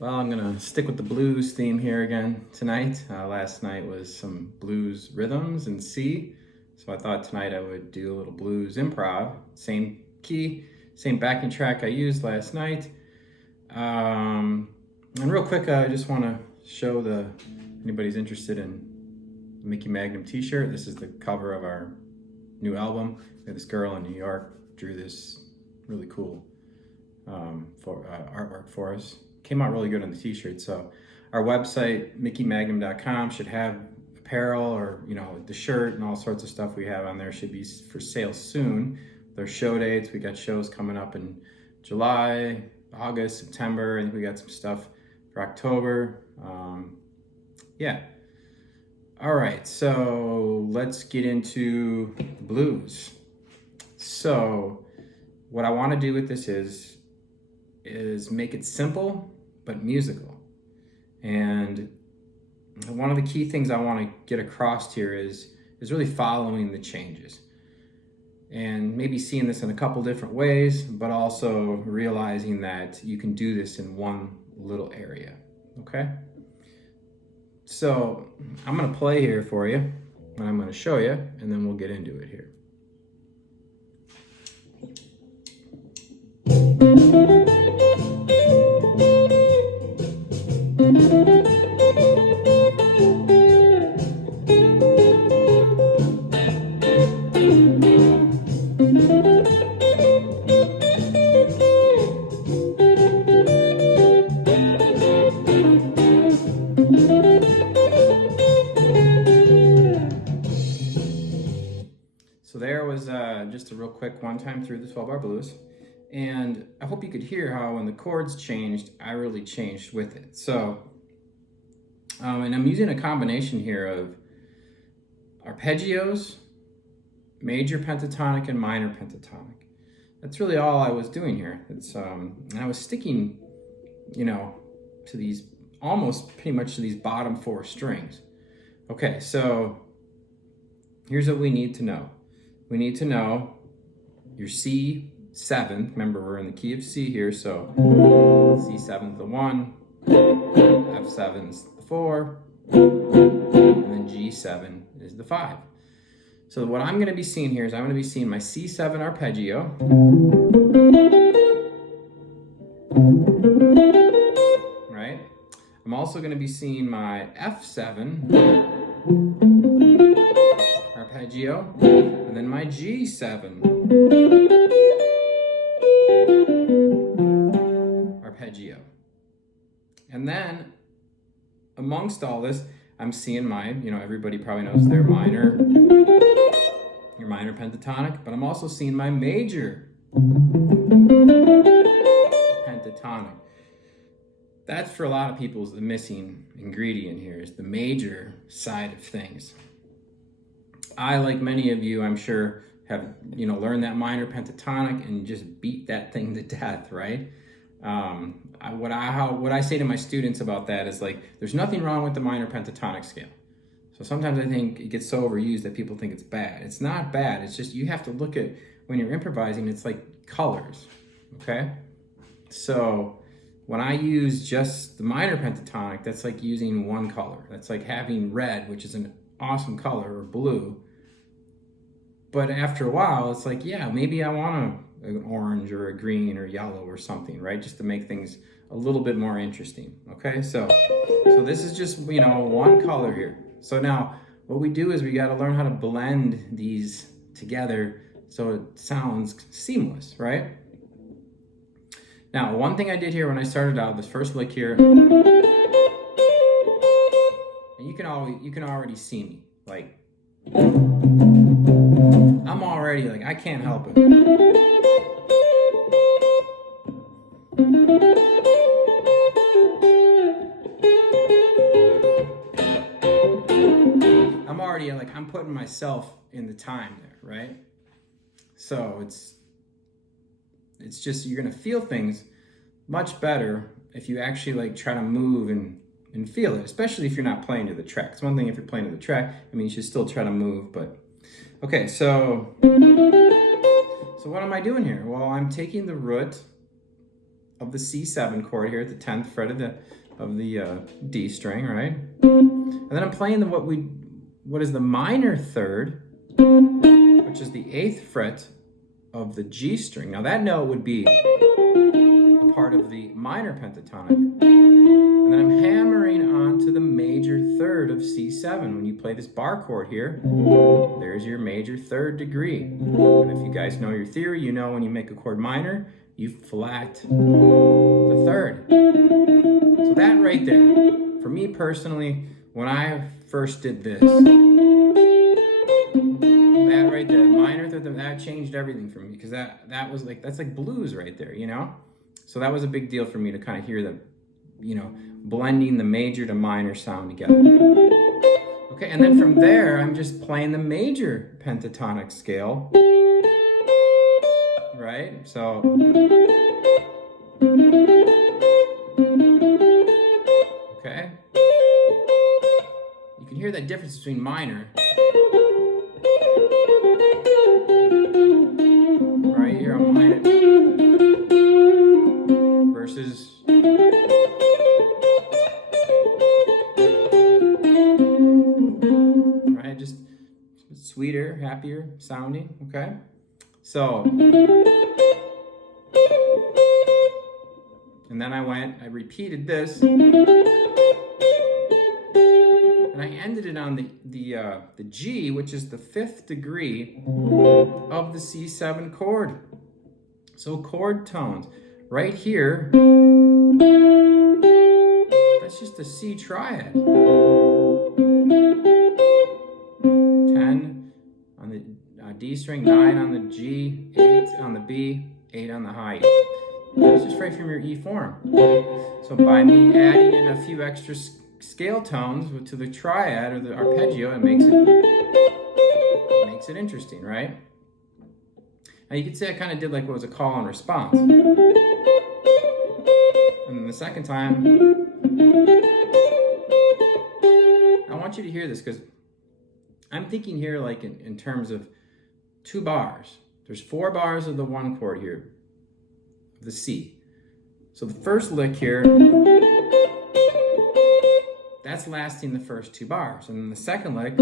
Well, I'm gonna stick with the blues theme here again tonight. Last night was some blues rhythms in C, so I thought tonight I would do a little blues improv. Same key, same backing track I used last night. And real quick, I just want to show anybody's interested in the Mickey Magnum t-shirt. This is the cover of our new album. This girl in New York drew this really cool artwork for us. Came out really good on the t-shirt. So our website, mickeymagnum.com, should have apparel or, the shirt and all sorts of stuff we have on there should be for sale soon. There's show dates. We got shows coming up in July, August, September, and we got some stuff for October. Yeah. All right, so let's get into the blues. So what I want to do with this is make it simple but musical. And one of the key things I want to get across here is really following the changes. And maybe seeing this in a couple different ways, but also realizing that you can do this in one little area, okay? So I'm gonna play here for you, and I'm gonna show you, and then we'll get into it here. So there was just a real quick one time through the 12-bar blues. And I hope you could hear how when the chords changed, I really changed with it. So, and I'm using a combination here of arpeggios, major pentatonic, and minor pentatonic. That's really all I was doing here. And I was sticking, to these, almost pretty much to these bottom four strings. Okay, so here's what we need to know. We need to know your C7. Remember, we're in the key of C here, so C7's the 1, F7's the 4, and then G7 is the 5. So what I'm going to be seeing here is I'm going to be seeing my C7 arpeggio, right? I'm also going to be seeing my F7 arpeggio, and then my G7 arpeggio. And then amongst all this, I'm seeing my, everybody probably knows their your minor pentatonic, but I'm also seeing my major pentatonic. That's for a lot of people is the missing ingredient here, is the major side of things. I, like many of you, I'm sure, have learned that minor pentatonic and just beat that thing to death, right? What I say to my students about that is there's nothing wrong with the minor pentatonic scale. So sometimes I think it gets so overused that people think it's bad. It's not bad. It's just you have to look at when you're improvising. It's like colors, okay? So when I use just the minor pentatonic, that's like using one color. That's like having red, which is an awesome color, or blue. But after a while, it's like, yeah, maybe I want an orange or a green or yellow or something, right? Just to make things a little bit more interesting, okay? So this is just, one color here. So now what we do is we got to learn how to blend these together so it sounds seamless, right? Now, one thing I did here when I started out, this first lick here, and you can already see me, I'm already I can't help it. I'm already I'm putting myself in the time there, right? So it's just, you're gonna feel things much better if you actually try to move and feel it, especially if you're not playing to the track. It's one thing if you're playing to the track, you should still try to move, but okay, so what am I doing here? Well, I'm taking the root of the C7 chord here at the 10th fret of the D string, right? And then I'm playing what is the minor third, which is the 8th fret of the G string. Now that note would be a part of the minor pentatonic. And then I'm hammering onto the major third of C7. When you play this bar chord here, there's your major third degree. And if you guys know your theory, you know when you make a chord minor, you flat the third. So that right there, for me personally, when I first did this, that right there, minor third, that changed everything for me, because that was like, that's like blues right there, you know? So that was a big deal for me to kind of hear the, you know, blending the major to minor sound together. Okay, and then from there, I'm just playing the major pentatonic scale, right? So, okay. You can hear that difference between minor, right here on minor, versus just sweeter, happier sounding, okay? So, and then I repeated this, and I ended it on the G, which is the 5th degree of the C7 chord. So chord tones, right here, that's just a C triad. 10 on the D string, 9 on the G, 8 on the B, 8 on the high E. That's just right from your E form. So by me adding in a few extra scale tones to the triad or the arpeggio, it makes it interesting, right? Now you could say I kind of did like what was a call and response. And then the second time, I want you to hear this, because I'm thinking here like in terms of 2 bars. There's 4 bars of the 1 chord here, the C. So the first lick here, that's lasting the first 2 bars. And then the second lick,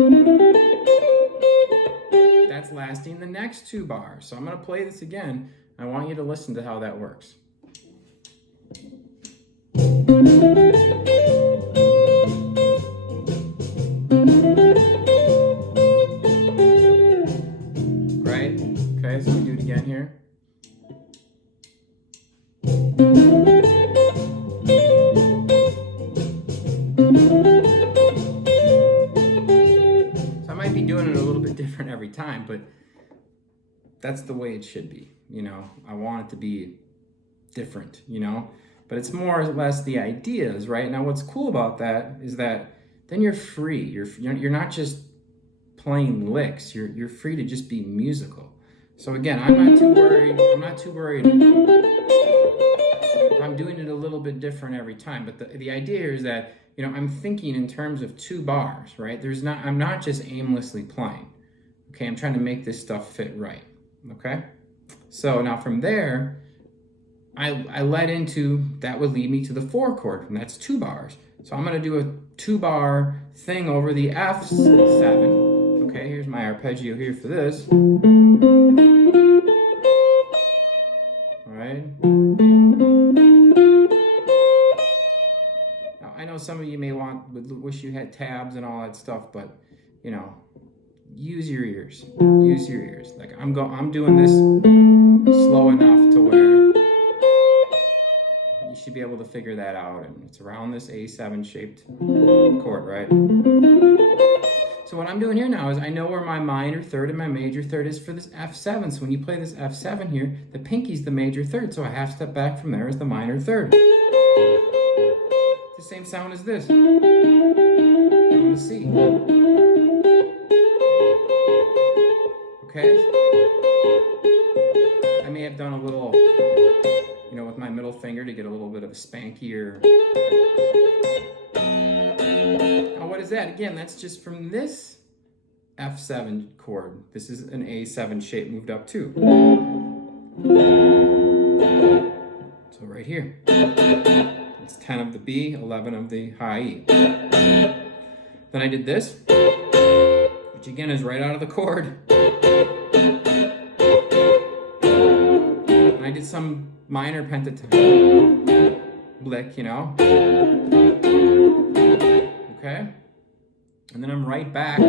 that's lasting the next 2 bars. So I'm going to play this again. I want you to listen to how that works. Right? Okay, so we do it again here. So I might be doing it a little bit different every time, but that's the way it should be, you know. I want it to be different, you know, but it's more or less the ideas, right? Now what's cool about that is that then you're free. You're not just playing licks. You're free to just be musical. So again, I'm not too worried. I'm doing it a little bit different every time, but the idea here is that, you know, I'm thinking in terms of 2 bars, right? I'm not just aimlessly playing. Okay, I'm trying to make this stuff fit right. Okay? So now from there, I led into, that would lead me to the 4 chord, and that's 2 bars. So I'm going to do a 2-bar thing over the F7. Okay, here's my arpeggio here for this. All right. Now I know some of you would wish you had tabs and all that stuff, but you know, use your ears. Use your ears. Like I'm doing this slow enough to where you should be able to figure that out, and it's around this A7 shaped chord, right? So what I'm doing here now is I know where my minor third and my major third is for this F7. So when you play this F7 here, the pinky's the major third, so a half step back from there is the minor third. It's the same sound as this on the C. Okay? I may have done a little, you know, with my middle finger to get a little bit of a spankier. Now what is that? Again, that's just from this F7 chord. This is an A7 shape moved up too. So right here, it's 10 of the B, 11 of the high E. Then I did this, which again is right out of the chord. And I did some minor pentatonic lick, you know. Okay? And then I'm right back.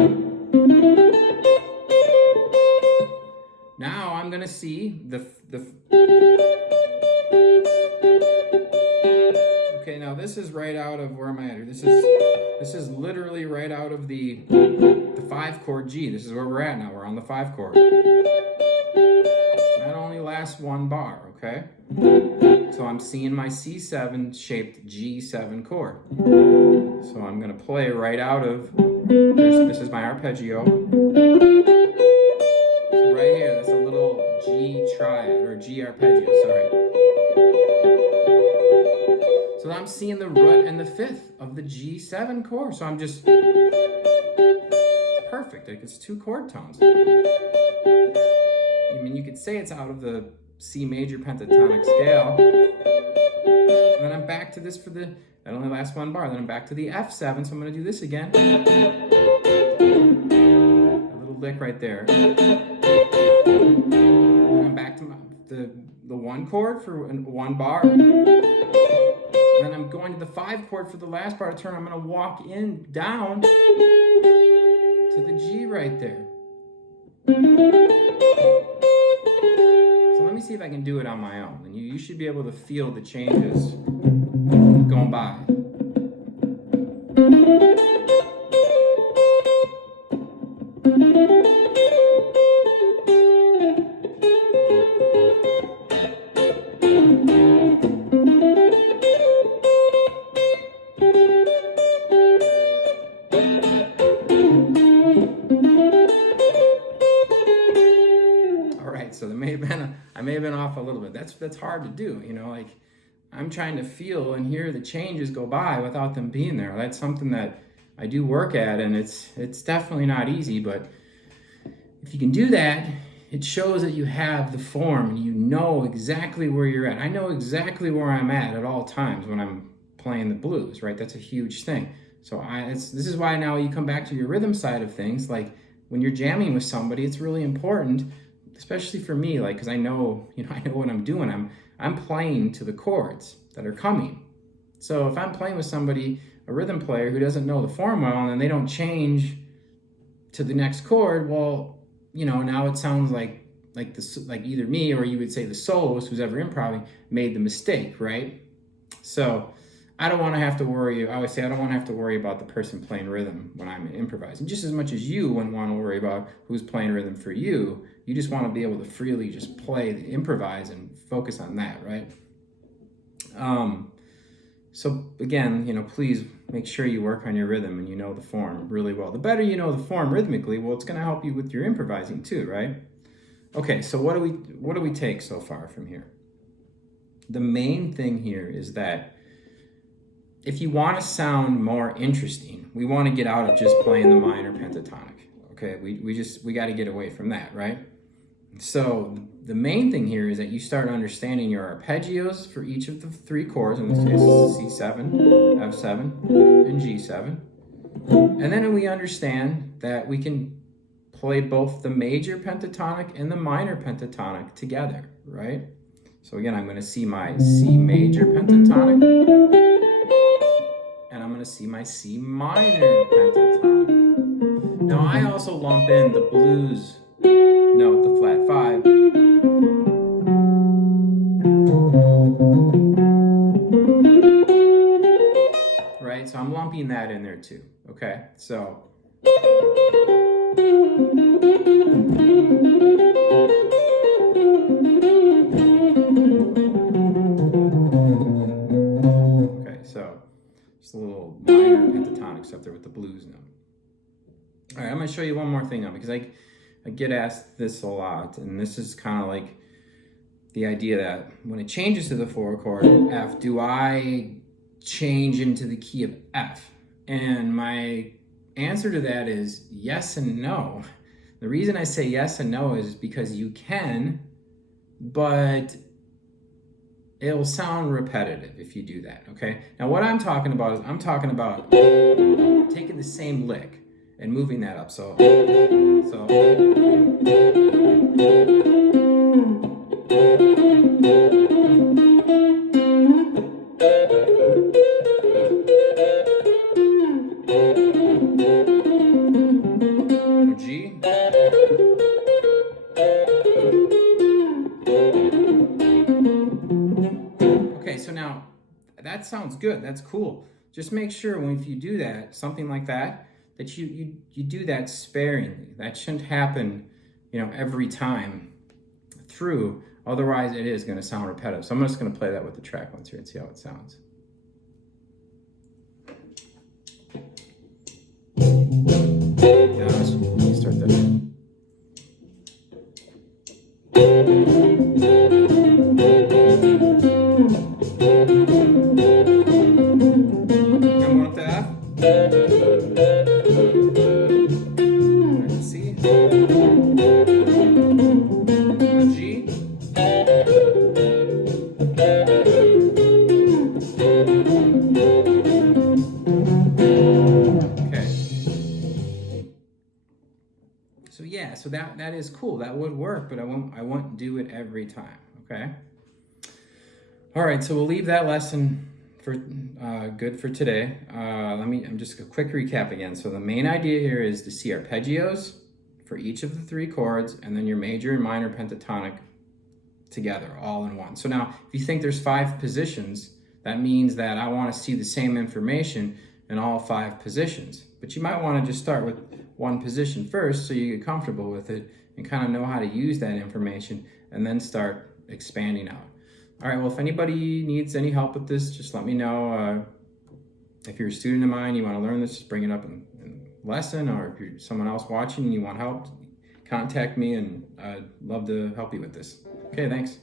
Now I'm gonna see the okay, now this is right out of, where am I at here? This is literally right out of the 5 chord G. This is where we're at now. We're on the 5 chord. That only lasts 1 bar, okay? So I'm seeing my C7 shaped G7 chord. So I'm gonna play right out of, this is my arpeggio. So right here, that's a little G triad, or G arpeggio, sorry. So I'm seeing the root and the 5th of the G7 chord. So I'm just, it's perfect. Like, it's 2 chord tones. I mean, you could say it's out of the C major pentatonic scale. And then I'm back to this for the, that only lasts 1 bar. Then I'm back to the F7, so I'm gonna do this again. A little lick right there. And I'm back to the 1 chord for 1 bar. Then I'm going to the 5 chord for the last bar of turn. I'm gonna walk in down to the G right there. So let me see if I can do it on my own. And you should be able to feel the changes going by. So I may have been off a little bit. That's hard to do, you know, like I'm trying to feel and hear the changes go by without them being there. That's something that I do work at, and it's definitely not easy, but if you can do that, it shows that you have the form and you know exactly where you're at. I know exactly where I'm at all times when I'm playing the blues, right? That's a huge thing. So this is why now you come back to your rhythm side of things. Like when you're jamming with somebody, it's really important, especially for me, like, because I know what I'm doing. I'm playing to the chords that are coming. So if I'm playing with somebody, a rhythm player who doesn't know the form well, and then they don't change to the next chord, well, you know, now it sounds like either me or you would say the soloist who's ever improvising made the mistake, right? So I don't want to have to worry. I always say I don't want to have to worry about the person playing rhythm when I'm improvising, just as much as you wouldn't want to worry about who's playing rhythm for you. You just want to be able to freely just play, improvise, and focus on that, right? So again, you know, please make sure you work on your rhythm and you know the form really well. The better you know the form rhythmically, well, it's going to help you with your improvising too, right? Okay, so what do we take so far from here? The main thing here is that if you want to sound more interesting, we want to get out of just playing the minor pentatonic. Okay, we got to get away from that, right? So the main thing here is that you start understanding your arpeggios for each of the 3 chords. In this case, C7, F7, and G7. And then we understand that we can play both the major pentatonic and the minor pentatonic together, right? So again, I'm going to see my C major pentatonic, and I'm going to see my C minor pentatonic. Now I also lump in the blues note, the flat 5. Right, so I'm lumping that in there too, okay? So okay, so just a little minor pentatonics up there with the blues note. All right, I'm going to show you one more thing now, because I get asked this a lot, and this is kind of like the idea that when it changes to the 4 chord F, do I change into the key of F? And my answer to that is yes and no. The reason I say yes and no is because you can, but it'll sound repetitive if you do that, okay? Now what I'm talking about is I'm talking about taking the same lick and moving that up. So G. Okay, so now that sounds good. That's cool. Just make sure when if you do that, something like that, that you do that sparingly. That shouldn't happen, every time through. Otherwise, it is going to sound repetitive. So I'm just going to play that with the track once here and see how it sounds. Now let's start that. Come on up to F. C. G. So that is cool. That would work, but I won't do it every time. Okay. All right. So we'll leave that lesson for good for today. I'm just a quick recap again. So the main idea here is to see arpeggios for each of the 3 chords, and then your major and minor pentatonic together, all in one. So now, if you think there's 5 positions, that means that I want to see the same information in all 5 positions. But you might want to just start with one position first so you get comfortable with it and kind of know how to use that information, and then start expanding out. All right, well, if anybody needs any help with this, just let me know. If you're a student of mine, you want to learn this, just bring it up in lesson, or if you're someone else watching and you want help, contact me, and I'd love to help you with this. Okay, thanks.